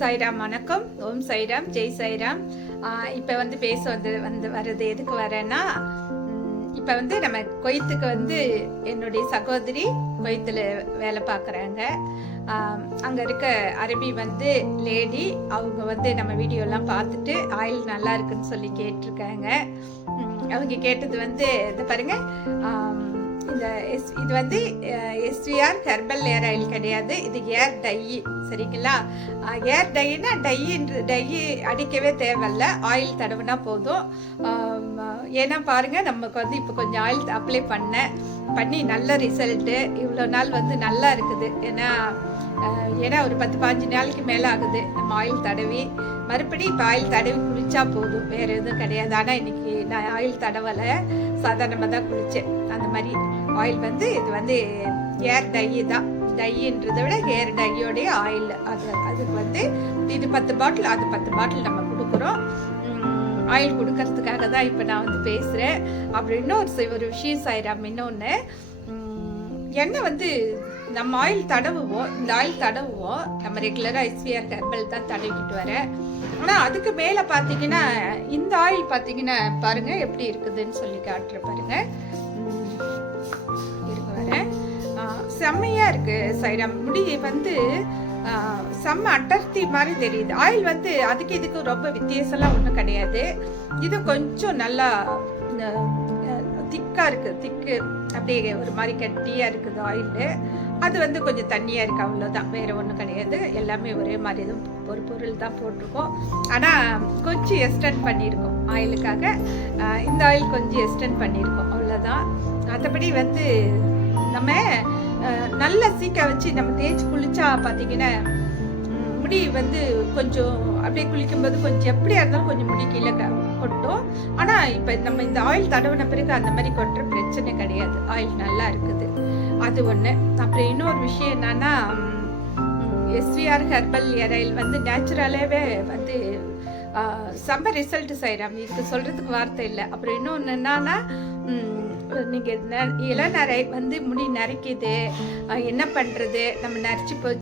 சாய்ராம் வணக்கம். ஓம் சாய்ராம், ஜெய் சாய்ராம். இப்போ பேச வர்றது எதுக்கு வரேன்னா, இப்போ நம்ம கொய்த்துக்கு என்னுடைய சகோதரி கொய்த்தில் வேலை பார்க்குறாங்க. அங்கே இருக்க அரபி லேடி அவங்க நம்ம வீடியோலாம் பார்த்துட்டு ஆயில் நல்லா இருக்குன்னு சொல்லி கேட்டிருக்காங்க. அவங்க கேட்டது இதை பாருங்க, இது எஸ்விஆர் ஹெர்பல் ஏர் ஆயில் கிடையாது, இது ஏர் டை. சரிங்களா? ஏர் டைனா டை அடிக்கவே தேவையில்ல, ஆயில் தடவுனா போதும். ஏன்னா பாருங்க, நமக்கு இப்போ கொஞ்சம் ஆயில் அப்ளை பண்ணி நல்ல ரிசல்ட்டு. இவ்வளோ நாள் நல்லா இருக்குது. ஏன்னா ஒரு 10-15 நாளைக்கு மேலே ஆகுது நம்ம ஆயில் தடவி. மறுபடி இப்போ ஆயில் தடவி குளிச்சா போதும், வேறு எதுவும் கிடையாது. ஆனால் இன்னைக்கு நான் ஆயில் தடவலை, சாதாரணமாக தான் குளித்தேன். அந்த மாதிரி ஆயில் இது ஏர் டை தான். டைன்றதை விட ஹேர் டையோடைய ஆயில். அதுக்கு இது 10 பாட்டில், அது 10 பாட்டில் நம்ம கொடுக்குறோம். ஆயில் கொடுக்கறதுக்காக தான் இப்போ நான் பேசுகிறேன். அப்புறம் இன்னும் ஒரு விஷயம் சாய்ராம், இன்னொன்று, எண்ணெய் நம்ம ஆயில் தடவுவோம், இந்த ஆயில் தடவுவோம். நம்ம ரெகுலராக எஸ்விஆர் ஹெர்பல் தான் தடவிக்கிட்டு வரேன். ஆனால் அதுக்கு மேலே பார்த்தீங்கன்னா, இந்த ஆயில் பார்த்தீங்கன்னா பாருங்க எப்படி இருக்குதுன்னு சொல்லி காட்டுற பாருங்க. இருக்கு வரேன், செம்மையா இருக்கு சாய்ராம். முடி செம்ம அடர்த்தி மாதிரி தெரியுது. ஆயில் அதுக்கு இதுக்கு ரொம்ப வித்தியாசம்லாம் ஒன்றும் கிடையாது. இது கொஞ்சம் நல்லா திக்கா இருக்கு, திக்கு அப்படியே ஒரு மாதிரி கட்டியா இருக்குது ஆயில். அது கொஞ்சம் தண்ணியா இருக்கு, அவ்வளோதான், வேற ஒன்றும் கிடையாது. எல்லாமே ஒரே மாதிரி தான், ஒரு பொருள் தான் போட்டிருக்கோம். ஆனால் கொஞ்சம் எக்ஸ்டெண்ட் பண்ணியிருக்கோம் ஆயிலுக்காக. இந்த ஆயில் கொஞ்சம் எக்ஸ்டெண்ட் பண்ணியிருக்கோம், அவ்வளோதான். மற்றபடி நம்ம நல்ல சீக்கா வச்சு நம்ம தேய்ச்சி குளிச்சா பார்த்தீங்கன்னா, முடி கொஞ்சம் அப்படியே குளிக்கும்போது கொஞ்சம் எப்படியா இருந்தாலும் கொஞ்சம் முடி கீழே கொட்டும். ஆனால் இப்போ நம்ம இந்த ஆயில் தடவின பிறகு அந்த மாதிரி கொட்டுற பிரச்சனை கிடையாது, ஆயில் நல்லா இருக்குது. அது ஒன்று. அப்புறம் இன்னொரு விஷயம் என்னன்னா, எஸ்விஆர் ஹெர்பல் ஏர் ஆயில் நேச்சுரலாகவே செம்ம ரிசல்ட் சாய்ராம். இதுக்கு சொல்கிறதுக்கு வார்த்தை இல்லை. அப்புறம் இன்னொன்று என்னன்னா, நீங்கள் இளநரை முடி நரைக்குது, என்ன பண்ணுறது, நம்ம நரைச்சி போச்சு